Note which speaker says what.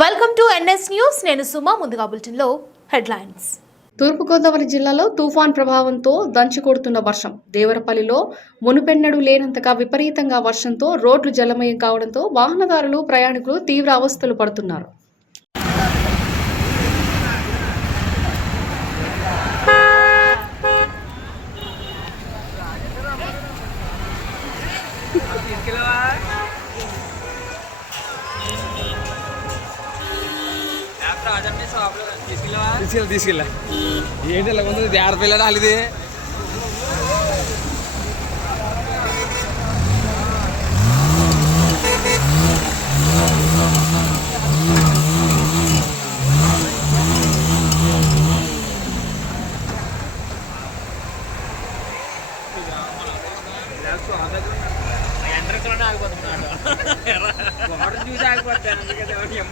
Speaker 1: Welcome to NS news నేను సుమా ముందుగా బులెటిన్లో హెడ్లైన్స్.
Speaker 2: తూర్పుగోదావరి జిల్లాలో తుఫాన్ ప్రభావంతో దంచి కొడుతున్న వర్షం. దేవరపల్లిలో మునుపెన్నడూ లేనంతగా విపరీతంగా వర్షంతో రోడ్లు జలమయం కావడంతో వాహనదారులు ప్రయాణికులు తీవ్ర అవస్థలు పడుతున్నారు.
Speaker 3: తీసుకెళ్ళి తీసుకెళ్ళా. ఏంటి ఇలా ఉంది ఇది ఆడపిల్ల ఇది
Speaker 4: చూసి ఆగిపోతాను
Speaker 5: అందుకే ఆగిపోతాను